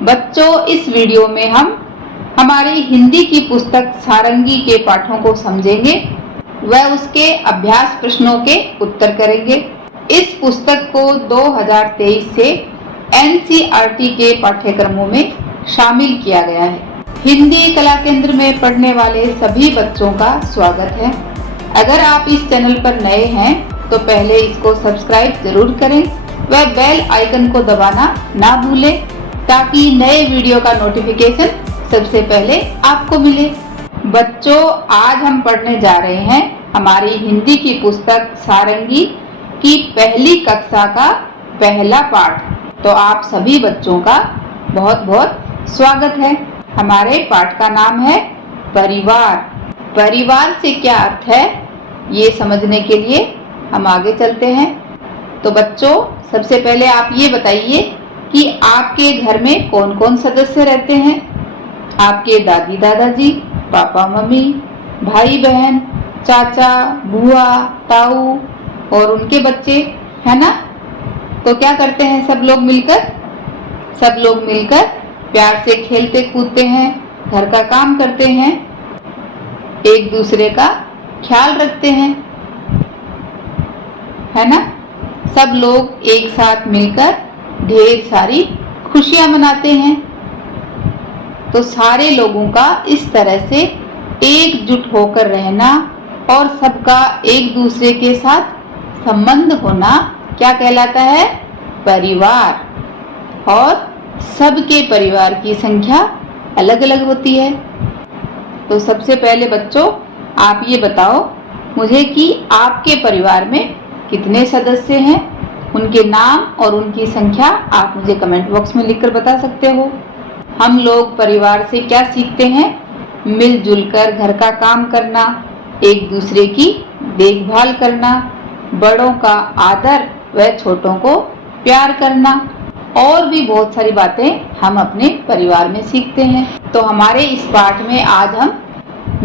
बच्चों, इस वीडियो में हम हमारी हिंदी की पुस्तक सारंगी के पाठों को समझेंगे व उसके अभ्यास प्रश्नों के उत्तर करेंगे। इस पुस्तक को 2023 से एनसीईआरटी के पाठ्यक्रमों में शामिल किया गया है। हिंदी कला केंद्र में पढ़ने वाले सभी बच्चों का स्वागत है। अगर आप इस चैनल पर नए हैं तो पहले इसको सब्सक्राइब जरूर करें व बेल आइकन को दबाना ना भूलें ताकि नए वीडियो का नोटिफिकेशन सबसे पहले आपको मिले। बच्चों, आज हम पढ़ने जा रहे हैं हमारी हिंदी की पुस्तक सारंगी की पहली कक्षा का पहला पाठ। तो आप सभी बच्चों का बहुत बहुत स्वागत है। हमारे पाठ का नाम है परिवार। परिवार से क्या अर्थ है ये समझने के लिए हम आगे चलते हैं। तो बच्चों, सबसे पहले आप ये बताइए कि आपके घर में कौन कौन सदस्य रहते हैं। आपके दादी दादाजी, पापा मम्मी, भाई बहन, चाचा बुआ, ताऊ और उनके बच्चे, है ना। तो क्या करते हैं सब लोग मिलकर? सब लोग मिलकर प्यार से खेलते कूदते हैं, घर का काम करते हैं, एक दूसरे का ख्याल रखते हैं, है ना। सब लोग एक साथ मिलकर ढेर सारी खुशियां मनाते हैं। तो सारे लोगों का इस तरह से एकजुट होकर रहना और सबका एक दूसरे के साथ संबंध होना क्या कहलाता है? परिवार। और सबके परिवार की संख्या अलग अलग होती है। तो सबसे पहले बच्चों, आप ये बताओ मुझे कि आपके परिवार में कितने सदस्य हैं। उनके नाम और उनकी संख्या आप मुझे कमेंट बॉक्स में लिखकर बता सकते हो। हम लोग परिवार से क्या सीखते हैं? मिलजुल कर घर का काम करना, एक दूसरे की देखभाल करना, बड़ों का आदर व छोटों को प्यार करना और भी बहुत सारी बातें हम अपने परिवार में सीखते हैं। तो हमारे इस पाठ में आज हम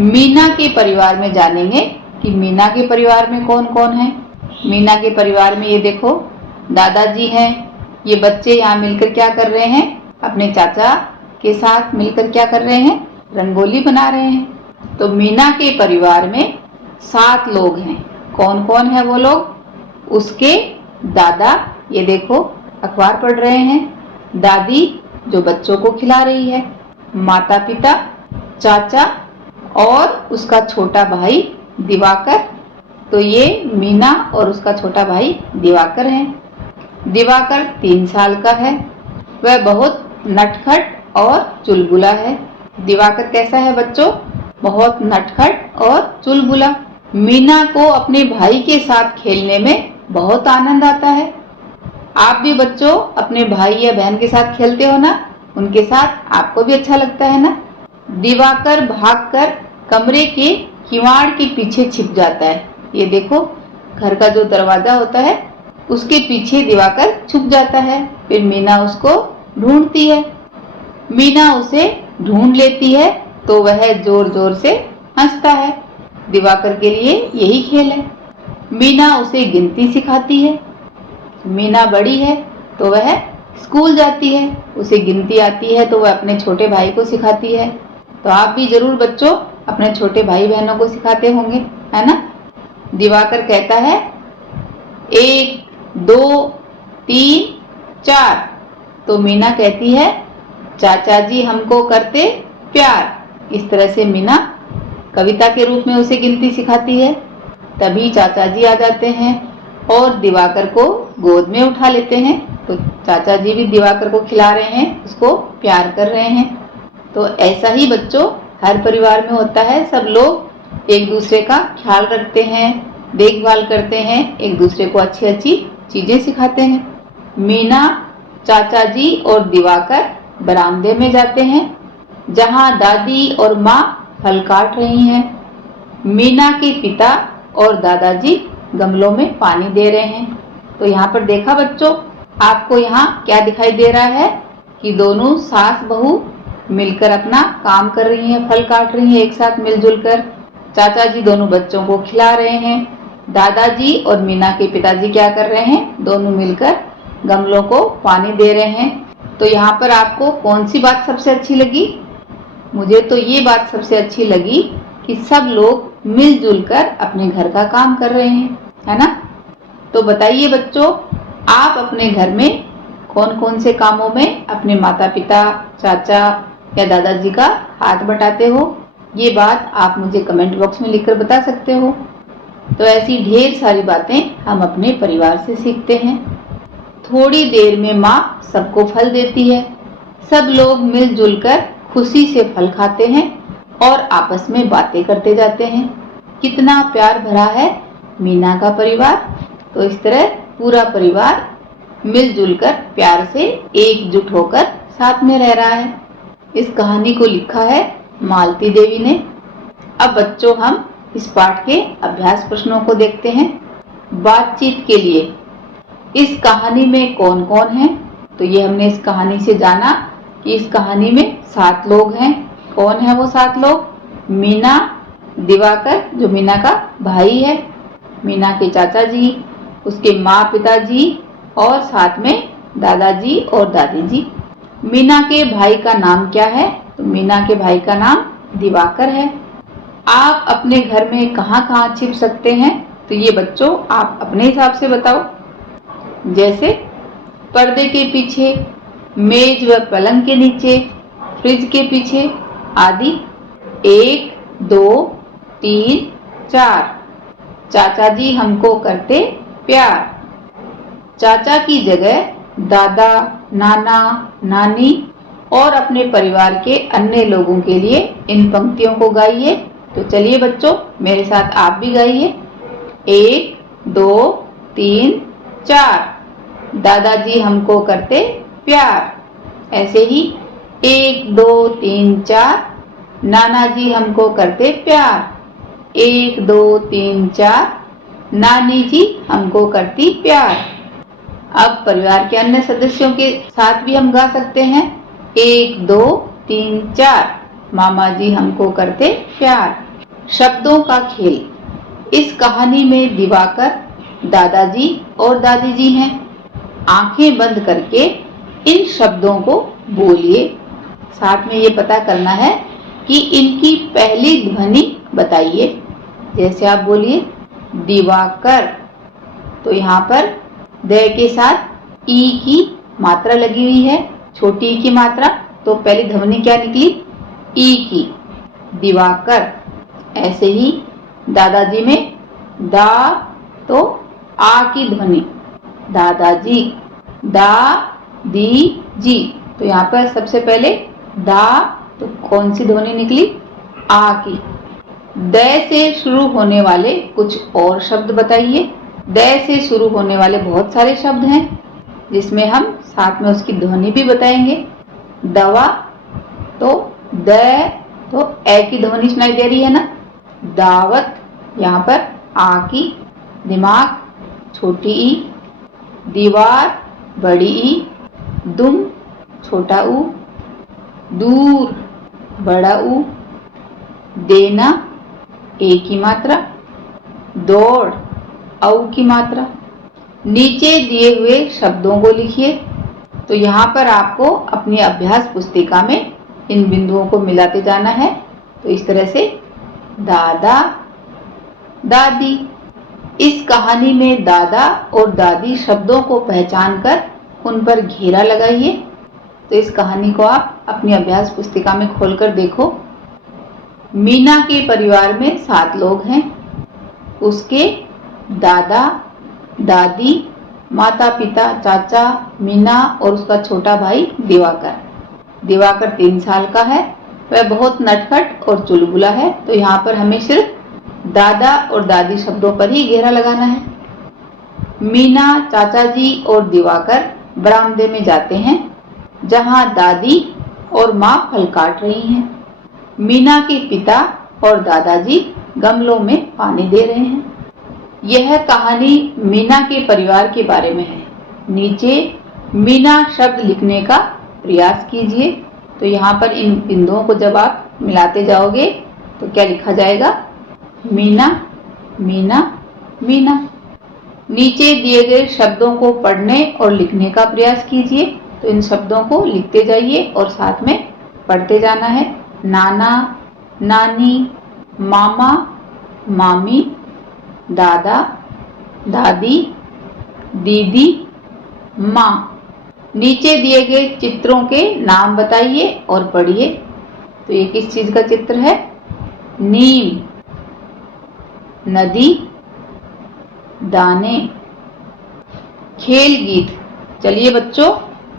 मीना के परिवार में जानेंगे कि मीना के परिवार में कौन कौन है। मीना के परिवार में ये देखो, दादाजी हैं। ये बच्चे यहाँ मिलकर क्या कर रहे हैं? अपने चाचा के साथ मिलकर क्या कर रहे हैं? रंगोली बना रहे हैं। तो मीना के परिवार में 7 लोग हैं। कौन कौन है वो लोग? उसके दादा, ये देखो अखबार पढ़ रहे हैं, दादी जो बच्चों को खिला रही है, माता पिता, चाचा और उसका छोटा भाई दिवाकर। तो ये मीना और उसका छोटा भाई दिवाकर हैं। दिवाकर 3 साल का है। वह बहुत नटखट और चुलबुला है। दिवाकर कैसा है बच्चों? बहुत नटखट और चुलबुला। मीना को अपने भाई के साथ खेलने में बहुत आनंद आता है। आप भी बच्चों अपने भाई या बहन के साथ खेलते हो ना, उनके साथ आपको भी अच्छा लगता है ना। दिवाकर भागकर कमरे के किवाड़ के पीछे छिप जाता है। ये देखो, घर का जो दरवाजा होता है उसके पीछे दिवाकर छुप जाता है। फिर मीना उसको ढूंढती है। मीना उसे ढूंढ लेती है तो वह जोर जोर से हंसता है। दिवाकर के लिए यही खेल है। मीना उसे गिनती सिखाती है। मीना बड़ी है तो वह स्कूल जाती है, उसे गिनती आती है तो वह अपने छोटे भाई को सिखाती है। तो आप भी जरूर बच्चों अपने छोटे भाई बहनों को सिखाते होंगे, है ना। दिवाकर कहता है 1 2 3 4। तो मीना कहती है चाचा जी हमको करते प्यार। इस तरह से मीना कविता के रूप में उसे गिनती सिखाती है। तभी चाचा जी आ जाते हैं और दिवाकर को गोद में उठा लेते हैं। तो चाचा जी भी दिवाकर को खिला रहे हैं, उसको प्यार कर रहे हैं। तो ऐसा ही बच्चों हर परिवार में होता है। सब लोग एक दूसरे का ख्याल रखते हैं, देखभाल करते हैं, एक दूसरे को अच्छी अच्छी चीजें सिखाते हैं। मीना, चाचा जी और दिवाकर बरामदे में जाते हैं जहां दादी और माँ फल काट रही हैं। मीना के पिता और दादाजी गमलों में पानी दे रहे हैं। तो यहाँ पर देखा बच्चों, आपको यहाँ क्या दिखाई दे रहा है कि दोनों सास बहू मिलकर अपना काम कर रही हैं, फल काट रही हैं एक साथ मिलजुल कर। चाचा जी दोनों बच्चों को खिला रहे हैं। दादाजी और मीना के पिताजी क्या कर रहे हैं? दोनों मिलकर गमलों को पानी दे रहे हैं। तो यहाँ पर आपको कौन सी बात सबसे अच्छी लगी? मुझे तो ये बात सबसे अच्छी लगी कि सब लोग मिलजुल कर अपने घर का काम कर रहे हैं, है ना? तो बताइए बच्चों, आप अपने घर में कौन कौन से कामों में अपने माता पिता, चाचा या दादाजी का हाथ बटाते हो? ये बात आप मुझे कमेंट बॉक्स में लिखकर बता सकते हो। तो ऐसी ढेर सारी बातें हम अपने परिवार से सीखते हैं। थोड़ी देर में माँ सबको फल देती है। सब लोग मिलजुल कर खुशी से फल खाते हैं और आपस में बातें करते जाते हैं। कितना प्यार भरा है मीना का परिवार। तो इस तरह पूरा परिवार मिलजुल कर प्यार से एकजुट होकर साथ में रह रहा है। इस कहानी को लिखा है मालती देवी ने। अब बच्चों, हम इस पाठ के अभ्यास प्रश्नों को देखते हैं। बातचीत के लिए इस कहानी में कौन कौन है? तो ये हमने इस कहानी से जाना कि इस कहानी में 7 लोग हैं। कौन है वो 7 लोग? मीना, दिवाकर जो मीना का भाई है, मीना के चाचा जी, उसके माँ पिताजी और साथ में दादाजी और दादी जी। मीना के भाई का नाम क्या है? तो मीना के भाई का नाम दिवाकर है। आप अपने घर में कहाँ कहाँ छिप सकते हैं? तो ये बच्चों आप अपने हिसाब से बताओ। जैसे पर्दे के पीछे, मेज व पलंग के नीचे, फ्रिज के पीछे आदि। 1, 2, 3, 4। चाचा जी हमको करते प्यार। चाचा की जगह दादा, नाना, नानी और अपने परिवार के अन्य लोगों के लिए इन पंक्तियों को गाइए। तो चलिए बच्चों, मेरे साथ आप भी गाइए। 1, 2, 3, 4। दादाजी हमको करते प्यार। ऐसे ही 1, 2, 3, 4। नाना जी हमको करते प्यार। 1, 2, 3, 4। नानी जी हमको करती प्यार। अब परिवार के अन्य सदस्यों के साथ भी हम गा सकते हैं। 1, 2, 3, 4। मामा जी हमको करते प्यार। शब्दों का खेल। इस कहानी में दिवाकर, दादाजी और दादी जी हैं। आंखें बंद करके इन शब्दों को बोलिए। साथ में ये पता करना है कि इनकी पहली ध्वनि बताइए। जैसे आप बोलिए दिवाकर, तो यहाँ पर द के साथ ई की मात्रा लगी हुई है, छोटी ई की मात्रा। तो पहली ध्वनि क्या निकली? ई की, दिवाकर। ऐसे ही दादाजी में दा, तो आ की ध्वनि, दादाजी। दा, दी, जी। तो यहाँ पर सबसे पहले दा, तो कौन सी ध्वनि निकली? आ की। द से शुरू होने वाले कुछ और शब्द बताइए। द से शुरू होने वाले बहुत सारे शब्द हैं, जिसमें हम साथ में उसकी ध्वनि भी बताएंगे। दवा, तो द, तो ए की ध्वनि सुनाई दे रही है ना। दावत, यहाँ पर आ की। दिमाग, छोटी ई। दीवार, बड़ी ई। दुम, छोटा ऊ। दूर, बड़ा ऊ। देना, ए की मात्रा। दौड़, औ की मात्रा। नीचे दिए हुए शब्दों को लिखिए। तो यहाँ पर आपको अपनी अभ्यास पुस्तिका में इन बिंदुओं को मिलाते जाना है। तो इस तरह से दादा, दादी। इस कहानी में दादा और दादी शब्दों को पहचान कर उन पर घेरा लगाइए। तो इस कहानी को आप अपनी अभ्यास पुस्तिका में खोलकर देखो। मीना के परिवार में 7 लोग हैं। उसके दादा, दादी, माता पिता, चाचा, मीना और उसका छोटा भाई दिवाकर। दिवाकर 3 साल का है। वह बहुत नटखट और चुलबुला है। तो यहाँ पर हमें सिर्फ दादा और दादी शब्दों पर ही घेरा लगाना है। मीना, चाचा जी और दिवाकर बरामदे में जाते हैं, जहाँ दादी और माँ फल काट रही हैं। मीना के पिता और दादाजी गमलों में पानी दे रहे हैं। यह कहानी मीना के परिवार के बारे में है। नीचे मीना शब्द लिखने का प्रयास कीजिए। तो यहाँ पर इन बिंदुओं को जब आप मिलाते जाओगे तो क्या लिखा जाएगा? मीना, मीना, मीना। नीचे दिए गए शब्दों को पढ़ने और लिखने का प्रयास कीजिए। तो इन शब्दों को लिखते जाइए और साथ में पढ़ते जाना है। नाना, नानी, मामा, मामी, दादा, दादी, दीदी, माँ। नीचे दिए गए चित्रों के नाम बताइए और पढ़िए। तो ये किस चीज का चित्र है? नीम, नदी, दाने। खेल गीत। चलिए बच्चों,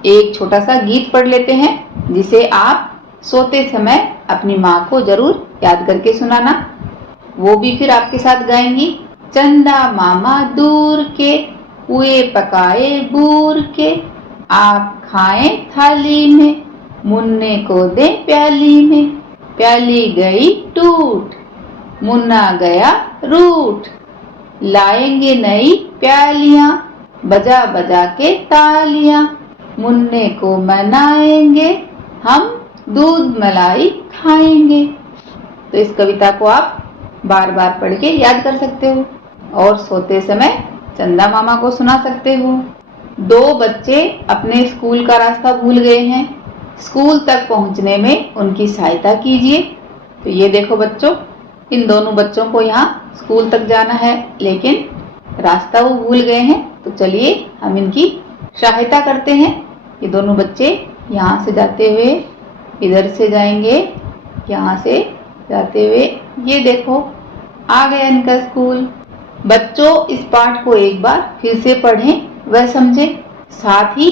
एक छोटा सा गीत पढ़ लेते हैं जिसे आप सोते समय अपनी माँ को जरूर याद करके सुनाना। वो भी फिर आपके साथ गाएंगी। चंदा मामा दूर के, पुए पकाए बूर के, आप खाएं थाली में, मुन्ने को दे प्याली में। प्याली गई टूट, मुन्ना गया रूठ, लाएंगे नई प्यालियां, बजा बजा के तालियां, मुन्ने को मनाएंगे, हम दूध मलाई खाएंगे। तो इस कविता को आप बार बार पढ़ के याद कर सकते हो और सोते समय चंदा मामा को सुना सकते हो। 2 बच्चे अपने स्कूल का रास्ता भूल गए हैं, स्कूल तक पहुंचने में उनकी सहायता कीजिए। तो ये देखो बच्चों, इन दोनों बच्चों को यहाँ स्कूल तक जाना है लेकिन रास्ता वो भूल गए हैं। तो चलिए हम इनकी सहायता करते हैं। ये दोनों बच्चे यहाँ से जाते हुए इधर से जाएंगे, यहाँ से जाते हुए ये देखो आ गया इनका स्कूल। बच्चों, इस पाठ को एक बार फिर से पढ़ें व समझें। साथ ही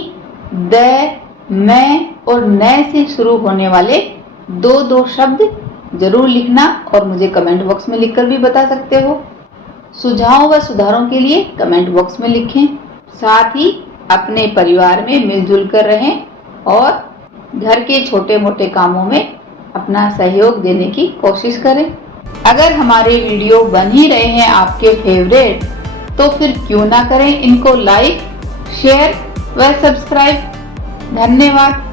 द, मैं और न से शुरू होने वाले 2 शब्द जरूर लिखना और मुझे कमेंट बॉक्स में लिखकर भी बता सकते हो। सुझावों व सुधारों के लिए कमेंट बॉक्स में लिखें। साथ ही अपने परिवार में मिलजुल कर रहें और घर के छोटे मोटे कामों में अपना सहयोग देने की कोशिश करें। अगर हमारे वीडियो बन ही रहे हैं आपके फेवरेट, तो फिर क्यों ना करें इनको लाइक, शेयर व सब्सक्राइब। धन्यवाद।